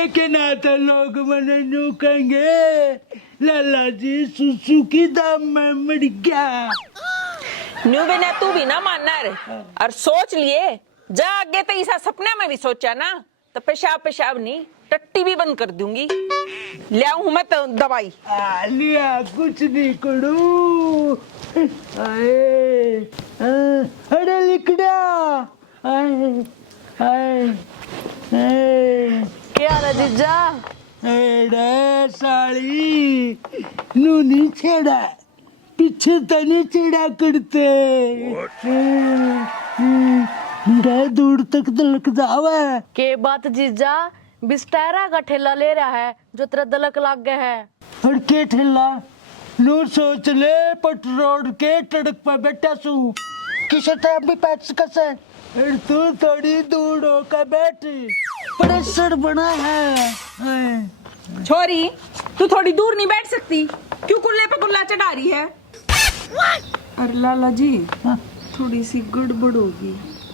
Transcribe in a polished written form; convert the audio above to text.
देखे ना तो लोग मने यूं कहेंगे लाला जी सुसु की दाम में मर गया। न्यू बिना तू भी ना मानना रे और सोच लिए जा आगे तो ऐसा सपने में भी सोचा ना तो पेशाब पेशाब नहीं टट्टी भी बंद कर दूंगी। ले आऊं मैं तो दवाई। लिया कुछ नहीं करूं। आए अरे लिखड़ा आए आए आए क्या रे जीजा? एड़े साली नूनी छेड़ा पीछे तने छेड़ा करते मेरा दूर तक दलक जावा। के बात जीजा? बिस्टारा का ठेला ले रहा है जो तेरा दलक लाग गया है। और के ठेला नू सोच ले पट रोड के टड़क पर बैठा सू किसे टाइम भी पैच सकसे और तू थोड़ी दूर होकर बैठ प्रेशर बना है। छोरी तू थोड़ी दूर नहीं बैठ सकती क्यों कुल्ले पे कुल्ला चढ़ा रही है? अरे लाला जी हाँ? थोड़ी सी गड़बड़ होगी।